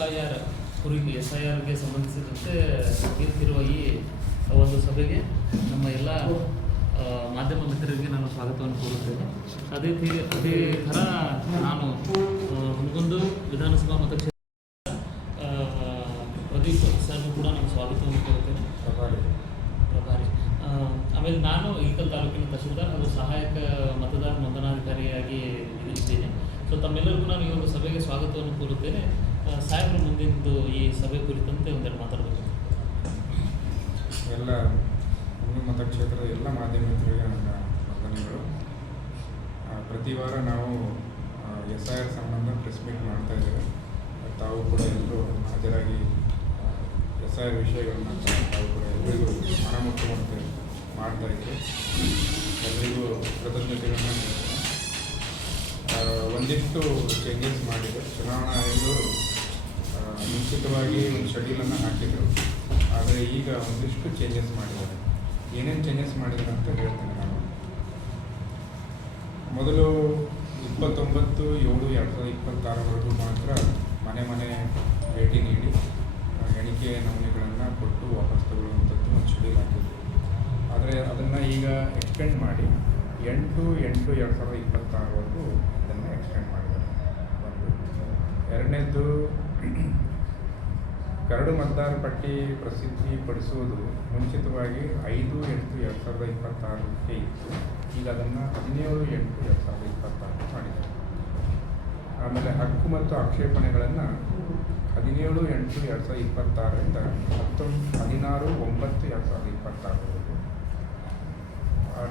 FIR ಕುರಿತು SIRಗೆ ಸಂಬಂಧಿಸಿದಂತೆ ನಡೆಯುತ್ತಿರುವ ಈ ಒಂದು ಸಭೆಗೆ ನಮ್ಮ ಎಲ್ಲ ಮಾಧ್ಯಮ ಮಿತ್ರರಿಗೆ ನಾನು ಸ್ವಾಗತವನ್ನು ಕೋರುತ್ತೇನೆ. ಅದೇ ಥರ ನಾನು ಹುನಗುಂದ ವಿಧಾನಸಭಾ ಮತಕ್ಷೇತ್ರ ಪ್ರದೀಪ್ ಸರ್ಗೂ ಕೂಡ ನಾನು ಸ್ವಾಗತವನ್ನು ಕೋರುತ್ತೇನೆ. ಪ್ರಭಾರಿ ಆಮೇಲೆ ನಾನು ಈಕಲ್ ತಾಲೂಕಿನ ತಹಶೀಲ್ದಾರ್ ಹಾಗೂ ಸಹಾಯಕ ಮತದಾರ ನೋಂದಣಾಧಿಕಾರಿಯಾಗಿ ಇದ್ದೇನೆ. ಸೊ ತಮ್ಮೆಲ್ಲರಿಗೂ ನಾನು ಈ ಒಂದು ಸಭೆಗೆ ಸ್ವಾಗತವನ್ನು ಕೋರುತ್ತೇನೆ. ಸಾಹೇಬರು ಮುಂದಿಂದು ಈ ಸಭೆ ಕುರಿತಂತೆ ಒಂದೆರಡು ಮಾತಾಡಬೇಕು. ಎಲ್ಲ ಹುನಗುಂದ ಮತಕ್ಷೇತ್ರದ ಎಲ್ಲ ಮಾಧ್ಯಮಿಕರಿಗೆ ನನ್ನ ವಂದನೆಗಳು. ಪ್ರತಿ ವಾರ ನಾವು SIR ಸಂಬಂಧ ಪ್ರೆಸ್ ಮೀಟ್ ಮಾಡ್ತಾ ಇದ್ದೇವೆ. ತಾವು ಕೂಡ ಎಲ್ಲರೂ ಹಾಜರಾಗಿ SIR ವಿಷಯಗಳನ್ನ ತಾವು ಕೂಡ ಎಲ್ಲರಿಗೂ ಮನಮುಟ್ಟುವಂತೆ ಮಾಡ್ತಾ ಇದ್ದೇವೆ. ಎಲ್ಲರಿಗೂ ಕೃತಜ್ಞತೆಗಳನ್ನ ಹೇಳ್ತೇನೆ. ಒಂದಿಷ್ಟು ಚೇಂಜಸ್ ಮಾಡಿದರು. ಚುನಾವಣಾ ಆಯೋಗದವರು ಮುಂಚಿತವಾಗಿ ಒಂದು ಶೆಡ್ಯೂಲನ್ನು ಹಾಕಿದರು. ಆದರೆ ಈಗ ಒಂದಿಷ್ಟು ಚೇಂಜಸ್ ಮಾಡಿದ್ದಾರೆ. ಏನೇನು ಚೇಂಜಸ್ ಮಾಡಿದ್ದಾರೆ ಅಂತ ಹೇಳ್ತೇನೆ ನಾನು. ಮೊದಲು 29/7/2026 ಮಾತ್ರ ಮನೆ ಭೇಟಿ ನೀಡಿ ಎಣಿಕೆ ನಮೂನೆಗಳನ್ನು ಕೊಟ್ಟು ವಾಪಸ್ ತಗೊಳ್ಳುವಂಥದ್ದು ಒಂದು ಶೆಡ್ಯೂಲ್ ಹಾಕಿದ್ರು. ಆದರೆ ಅದನ್ನು ಈಗ ಎಕ್ಸ್ಟೆಂಡ್ ಮಾಡಿ 8/8/2026 ಇದನ್ನು ಎಕ್ಸ್ಟೆಂಡ್ ಮಾಡಿದ್ದಾರೆ. ಎರಡನೇದು, ಕರಡು ಮತದಾರ ಪಟ್ಟಿ ಪ್ರಸಿದ್ಧಿಪಡಿಸುವುದು ಮುಂಚಿತವಾಗಿ 5/8/2026 ಇತ್ತು. ಈಗ ಅದನ್ನು 17/8/2026 ಮಾಡಿದ್ದಾರೆ. ಆಮೇಲೆ ಹಕ್ಕು ಮತ್ತು ಆಕ್ಷೇಪಣೆಗಳನ್ನು 17/8/2026 16/9/2026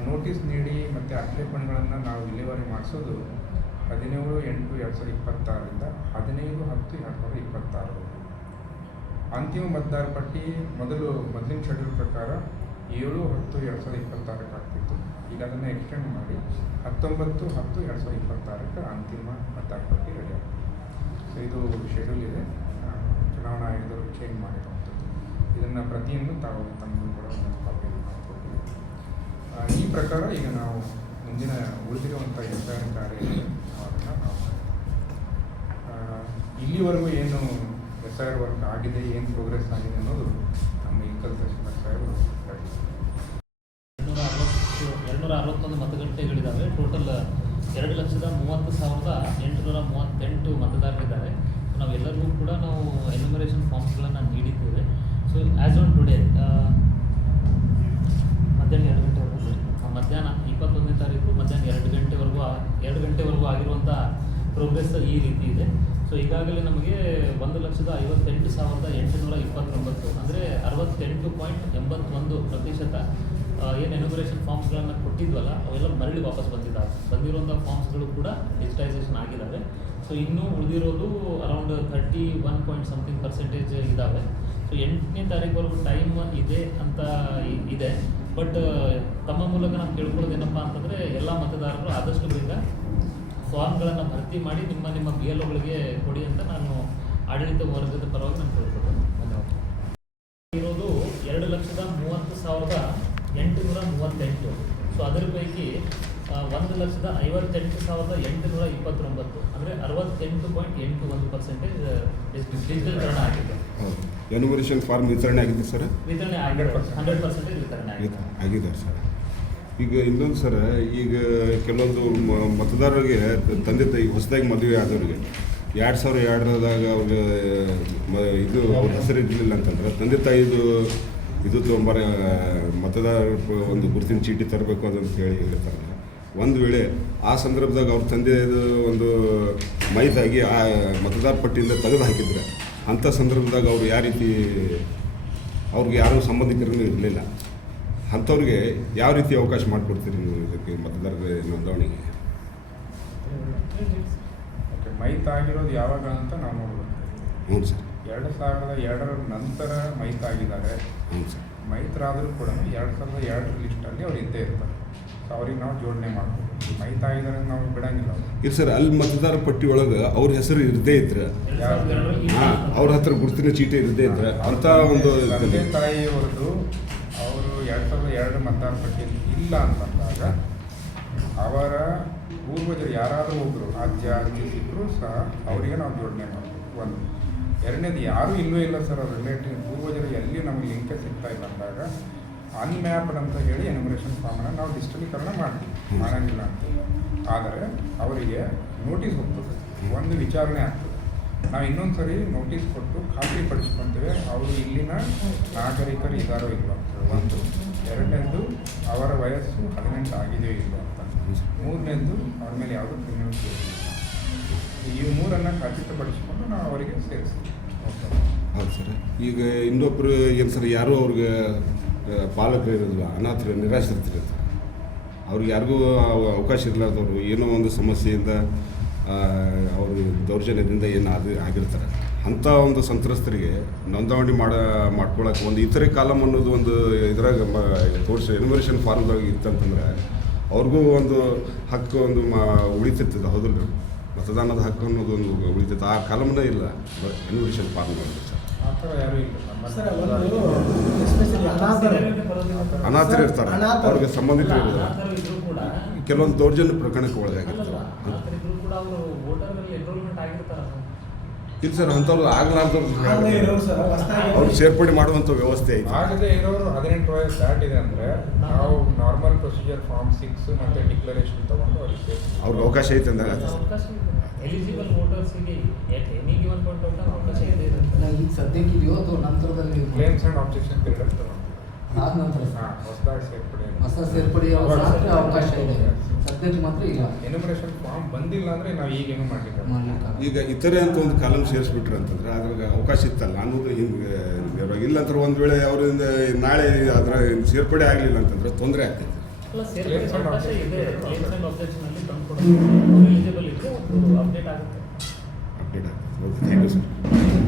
ನೋಟಿಸ್ ನೀಡಿ ಮತ್ತು ಆಕ್ಷೇಪಣೆಗಳನ್ನು ನಾವು ವಿಲೇವಾರಿ ಮಾಡಿಸೋದು 17/8/2026 15/10/2026. ಅಂತಿಮ ಮತದಾರ ಪಟ್ಟಿ ಮೊದಲಿನ ಶೆಡ್ಯೂಲ್ ಪ್ರಕಾರ 7/10/2026 ಆಗ್ತಿತ್ತು. ಈಗ ಅದನ್ನು ಎಕ್ಸ್ಟೆಂಡ್ ಮಾಡಿ 19/10/2026 ಅಂತಿಮ ಮತದಾರ ಪಟ್ಟಿ ರೆಡಿ ಆಗ್ತದೆ. ಸೊ ಇದು ಶೆಡ್ಯೂಲ್ ಇದೆ. ಚುನಾವಣಾ ಆಯೋಗದವರು ಚೇಂಜ್ ಮಾಡಿರುವಂಥದ್ದು. ಇದನ್ನು ಪ್ರತಿಯನ್ನು ತಾವು ತಮ್ಮನ್ನು ಕೂಡ ಒಂದು ಕಾಪಿಯನ್ನು ಮಾಡಿಕೊಡ್ತೀವಿ. ಈ ಪ್ರಕಾರ ಈಗ ನಾವು ಮುಂದಿನ ಉಳಿದಿರುವಂಥ SIR ಕಾರ್ಯ ಅದನ್ನು ನಾವು ಇಲ್ಲಿವರೆಗೂ ಏನು SIR ವರ್ಕ್ ಆಗಿದೆ, ಏನು ಪ್ರೋಗ್ರೆಸ್ ಆಗಿದೆ ಅನ್ನೋದು ನಮ್ಮ ಈಕಲ್ ತಹಶೀಲ್ದಾರ್ ಸಾಹೇಬರು 261 ಮತಗಟ್ಟೆಗಳಿದ್ದಾವೆ. ಟೋಟಲ್ 2,30,30,838 ಮತದಾರರಿದ್ದಾರೆ. ನಾವೆಲ್ಲರಿಗೂ ಕೂಡ ನಾವು ಎನ್ಯುಮರೇಷನ್ ಫಾರ್ಮ್ಸ್ಗಳನ್ನು ನೀಡಿದ್ದೇವೆ. ಸೊ ಆ್ಯಸ್ ಆನ್ ಟುಡೇ ಮಧ್ಯಾಹ್ನ 21ನೇ ತಾರೀಕು ಮಧ್ಯಾಹ್ನ 2 ಗಂಟೆವರೆಗೂ ಆಗಿರುವಂಥ ಪ್ರೋಗ್ರೆಸ್ ಈ ರೀತಿ ಇದೆ. ಸೊ ಈಗಾಗಲೇ ನಮಗೆ 1,58,829 ಅಂದರೆ 68.81% ಏನು ಎನ್ಯುಮರೇಷನ್ ಫಾರ್ಮ್ಸ್ಗಳನ್ನು ಕೊಟ್ಟಿದ್ವಲ್ಲ ಅವೆಲ್ಲ ಮರಳಿ ವಾಪಸ್ ಬಂದಿರುವಂಥ ಫಾರ್ಮ್ಸ್ಗಳು ಕೂಡ ಡಿಜಿಟೈಸೇಷನ್ ಆಗಿದ್ದಾವೆ. ಸೊ ಇನ್ನೂ ಉಳಿದಿರೋದು ಅರೌಂಡ್ 31.something% ಇದ್ದಾವೆ. ಸೊ 8ನೇ ತಾರೀಕುವರೆಗೂ ಟೈಮ್ ಇದೆ ಅಂತ ಇದೆ. ಬಟ್ ತಮ್ಮ ಮೂಲಕ ನಾನು ಕೇಳ್ಕೊಳ್ಳೋದು ಏನಪ್ಪ ಅಂತಂದರೆ ಎಲ್ಲ ಮತದಾರರು ಆದಷ್ಟು ಬೇಗ ಫಾರ್ಮ್ಗಳನ್ನು ಭರ್ತಿ ಮಾಡಿ ನಿಮ್ಮ BLOಗಳಿಗೆ ಕೊಡಿ ಅಂತ ನಾನು ಆಡಳಿತ ವರ್ಗದ ಪರವಾಗಿ ನಾನು ಕೇಳ್ಕೊಳ್ತೇನೆ. ಧನ್ಯವಾದ. ಇರೋದು 2,30,838. ಸೊ ಅದರ ಪೈಕಿ 1,58,829 ಅಂದರೆ 68.81% ಡಿಜಿಟಲ್ಕರಣ ಆಗಿದೆ. ಎನ್ಯುಮರೇಷನ್ ಫಾರ್ಮ್ ವಿತರಣೆ ಆಗಿದೆ ಸರ್? ವಿತರಣೆ 100% ವಿತರಣೆ ಆಗಿದೆ ಸರ್. ಈಗ ಇನ್ನೊಂದು ಸರ್, ಈಗ ಕೆಲವೊಂದು ಮತದಾರರಿಗೆ ತಂದೆ ತಾಯಿ ಹೊಸದಾಗಿ ಮದುವೆ ಆದವ್ರಿಗೆ 2002ದಾಗ ಅವ್ರಿಗೆ ಇದು ಅವ್ರ ಹೆಸರು ಇರಲಿಲ್ಲ ಅಂತಂದ್ರೆ ತಂದೆ ತಾಯಿದು ಇದು ತೊಗೊಂಬಾರ ಮತದಾರ ಒಂದು ಗುರುತಿನ ಚೀಟಿ ತರಬೇಕು ಅದಂತ ಹೇಳ್ತಾರೆ. ಒಂದು ವೇಳೆ ಆ ಸಂದರ್ಭದಾಗ ಅವ್ರ ತಂದೆದು ಒಂದು ಮೈದಾಗಿ ಆ ಮತದಾರ ಪಟ್ಟಿಯಿಂದ ತೆಗೆದು ಹಾಕಿದ್ರೆ ಅಂಥ ಸಂದರ್ಭದಾಗ ಅವ್ರು ಯಾವ ರೀತಿ ಅವ್ರಿಗೆ ಯಾರೂ ಸಂಬಂಧಿಕರೂ ಇರಲಿಲ್ಲ, ಅಂಥವ್ರಿಗೆ ಯಾವ ರೀತಿ ಅವಕಾಶ ಮಾಡಿಕೊಡ್ತೀರಿ ನೀವು ಇದಕ್ಕೆ ಮತದಾರರ ನೋಂದಣಿಗೆ? ಓಕೆ, ಮೈತಾಗಿರೋದು ಯಾವಾಗ ಅಂತ ನಾವು ನೋಡ್ಬೇಕು. ಹ್ಞೂ ಸರ್. 2002 ನಂತರ ಮೈತಾಗಿದ್ದಾರೆ. ಹ್ಞೂ ಸರ್. ಮೈತ್ರಾದರೂ ಕೂಡ 2002 ಲಿಸ್ಟಲ್ಲಿ ಅವ್ರು ಇದ್ದೇ ಇರ್ತಾರೆ. ಸೊ ಅವ್ರಿಗೆ ನಾವು ಜೋಡಣೆ ಮಾಡ್ಬೋದು. ಮೈತಾಗಿದ್ದಾರೆ ನಾವು ಬಿಡಂಗಿಲ್ಲ. ಇಲ್ಲ ಸರ್, ಅಲ್ಲಿ ಮತದಾರ ಪಟ್ಟಿ ಒಳಗೆ ಅವ್ರ ಹೆಸರು ಇರದೇ ಇದ್ರೆ ಅವ್ರ ಹತ್ರ ಗುರುತಿನ ಚೀಟಿ ಇರದೇ ಇದ್ರೆ ಅಂಥ ಒಂದು ತಂದೆ ತಾಯಿಯವ್ರದ್ದು ಅವರು 2002 ಮತದಾರ ಪಟ್ಟಿಯಲ್ಲಿ ಇಲ್ಲ ಅಂತಂದಾಗ ಅವರ ಪೂರ್ವಜರು ಯಾರಾದರೂ ಒಬ್ಬರು ಅಜ್ಜ ಅಜ್ಜಿ ಇದ್ದರೂ ಸಹ ಅವರಿಗೆ ನಾವು ಜೋಡಣೆ ಮಾಡಬೇಕು. ಒಂದು ಎರಡನೇದು ಯಾರೂ ಇಲ್ಲವೇ ಇಲ್ಲ ಸರ್ ಅವ್ರ ರಿಲೇಟಿವ್ ಪೂರ್ವಜರು ಎಲ್ಲಿ ನಮಗೆ ಲಿಂಕೇ ಸಿಗ್ತಾ ಇಲ್ಲ ಅಂದಾಗ ಅನ್ಮ್ಯಾಪ್ಡ್ ಅಂತ ಹೇಳಿ ಎನ್ಯುಮರೇಷನ್ ಫಾರ್ಮನ್ನು ನಾವು ಡಿಜಿಟಲೀಕರಣ ಮಾಡೋಂಗಿಲ್ಲ ಅಂತ. ಆದರೆ ಅವರಿಗೆ ನೋಟಿಸ್ ಹೋಗ್ತದೆ, ಒಂದು ವಿಚಾರಣೆ ಆಗ್ತದೆ. ನಾವು ಇನ್ನೊಂದು ಸರಿ ನೋಟಿಸ್ ಕೊಟ್ಟು ಖಾತ್ರಿ ಪಡಿಸ್ಕೊಳ್ತೇವೆ ಅವರು ಇಲ್ಲಿನ ನಾಗರಿಕರು ಇದ್ದಾರೋ ಇಲ್ವೋ ಅಂತ ಒಂದು. ಎರಡನೇದು ಅವರ ವಯಸ್ಸು 18 ಆಗಿದೆಯೋ ಇಲ್ವೋ ಅಂತ. ಮೂರನೇದು ಅವ್ರ ಮೇಲೆ ಯಾವುದೂ ಕ್ರಿಮಿನಲ್ ಕೇಸ್ ಇಲ್ಲ. ಈ ಮೂರನ್ನು ಖಚಿತಪಡಿಸಿಕೊಂಡು ನಾವು ಅವರಿಗೆ ಸೇರಿಸ್ತೀವಿ. ಹೌದು ಸರ್. ಈಗ ಇನ್ನೊಬ್ಬರು ಏನು ಸರ್, ಯಾರೂ ಅವ್ರಿಗೆ ಪಾಲಕರು ಇರೋದಿಲ್ಲ, ಅನಾಥರು ನಿರಾಶ್ರಿತರಿರ್ತಾರೆ, ಅವ್ರಿಗೆ ಯಾರಿಗೂ ಅವಕಾಶ ಇರಲಾರ್ದವ್ರು ಏನೋ ಒಂದು ಸಮಸ್ಯೆಯಿಂದ ಅವರು ದೌರ್ಜನ್ಯದಿಂದ ಏನು ಆಗಿರ್ತಾರೆ, ಅಂಥ ಒಂದು ಸಂತ್ರಸ್ತರಿಗೆ ನೋಂದಣಿ ಮಾಡ್ಕೊಳಕ್ಕೆ ಒಂದು ಇತರೆ ಕಾಲಮ್ ಅನ್ನೋದು ಒಂದು ಇದ್ರಾಗ ತೋರಿಸಿ ಎನ್ಯುಮರೇಷನ್ ಫಾರ್ಮ್ದಾಗ ಇತ್ತಂತಂದ್ರೆ ಅವ್ರಿಗೂ ಒಂದು ಹಕ್ಕು ಒಂದು ಉಳಿತಿರ್ತದೆ. ಹೌದಲ್ರಿ, ಮತದಾನದ ಹಕ್ಕು ಅನ್ನೋದು ಒಂದು ಉಳಿತೈತೆ. ಆ ಕಾಲಮ್ನೇ ಇಲ್ಲ ಎನ್ಯುಮರೇಷನ್ ಫಾರ್ಮ್ದಾಗ ಸರ್. ಆ ಥರ ಯಾರೂ ಇಲ್ಲ. ಅನಾಥರು ಇರ್ತಾರೆ, ಅವ್ರಿಗೆ ಸಂಬಂಧಿಕರು ಇರೋದಿಲ್ಲ, ಅನಾಥರು ಇದ್ರೂ ಕೂಡ ಕೆಲವೊಂದು ದೌರ್ಜನ್ಯ ಪ್ರಕರಣಕ್ಕೆ ಒಳಗಾಗಿರ್ತಾರೆ. ಅನಾಥರಿದ್ರೂ ಕೂಡ ಅವರು ವೋಟರ್ನಲ್ಲಿ ಎನ್ರೋಲ್ಮೆಂಟ್ ಆಗಿರ್ತಾರೆ. ಇಲ್ಲ ಸರ್, ಅಂಥವ್ರು ಆಗ್ಲಾರ್ದವ್ರು ಅವ್ರು ಸೇರ್ಪಡೆ ಮಾಡುವಂಥ ವ್ಯವಸ್ಥೆ ಐತೆ. ಆಗದೇ ಇರೋರು 18 ವಯಸ್ಸು ದಾಟಿದೆ ಅಂದರೆ ನಾವು ನಾರ್ಮಲ್ ಪ್ರೊಸೀಜರ್ ಫಾರ್ಮ್ 6 ಮತ್ತು ಡಿಕ್ಲರೇಷನ್ ತೊಗೊಂಡು ಅವ್ರಿಗೆ ಸೇರಿಸ್ತೀವಿ. ಅವ್ರಿಗೆ ಅವಕಾಶ ಐತೆ ಅಂದಾಗ ಅವಕಾಶ ಇದೆ. ಎಲಿಜಿಬಲ್ ವೋಟರ್ಸಿಗೆ at any given point of time ಅವಕಾಶ ಇದೆ ಇರುತ್ತೆ. ಈಗ ಸದ್ಯಕ್ಕೆ ಇದೆಯೋ ಅಥವಾ ನಂತರದಲ್ಲಿ ಕ್ಲೇಮ್ಸ್ ಆ್ಯಂಡ್ ಆಬ್ಜೆಕ್ಷನ್ ಪೀರಿಯಡ್ ಅಂತ ಆದ ನಂತರ ಹೊಸದಾಗಿ ಸೇರ್ಪಡೆ ಹೊಸ ಸೇರ್ಪಡೆ ಮಾತ್ರ ಅವಕಾಶ ಇದೆ, ಸದ್ಯಕ್ಕೆ ಮಾತ್ರ ಇಲ್ಲ. ಎನ್ಯುಮರೇಷನ್ ಫಾರ್ಮ್ ಬಂದಿಲ್ಲ ಅಂದರೆ ನಾವು ಈಗೇನು ಮಾಡಲಿಕ್ಕೆ ಈಗ ಇತರೆ ಅಂತ ಒಂದು ಕಾಲಮ್ ಸೇರಿಸ್ಬಿಟ್ರೆ ಅಂತಂದ್ರೆ ಅದ್ರಾಗ ಅವಕಾಶ ಇತ್ತಲ್ಲ ಅನ್ನೋದು ಹಿಂಗೆ ಇಲ್ಲ ಅಂತಾರೆ. ಒಂದು ವೇಳೆ ಅವರಿಂದ ನಾಳೆ ಅದರ ಸೇರ್ಪಡೆ ಆಗಲಿಲ್ಲ ಅಂತಂದ್ರೆ ತೊಂದರೆ ಆಗ್ತೈತೆ. ಅಲ್ಲ, ಸೇರ್ಪಡೆ ಅವಕಾಶ ಇದೆ. ಕ್ಲೇಮ್ಸ್ ಆ್ಯಂಡ್ ಆಬ್ಜೆಕ್ಷನ್ ಅಲ್ಲಿ ತಂದು ಕೊಡೋದು ಎಲಿಜಿಬಲ್ ಇದ್ರೆ ಒಂದು ಅಪ್ಡೇಟ್ ಆಗುತ್ತೆ. ಅಪ್ಡೇಟ್ ಆಗ್ತದೆ. Okay, thank you sir.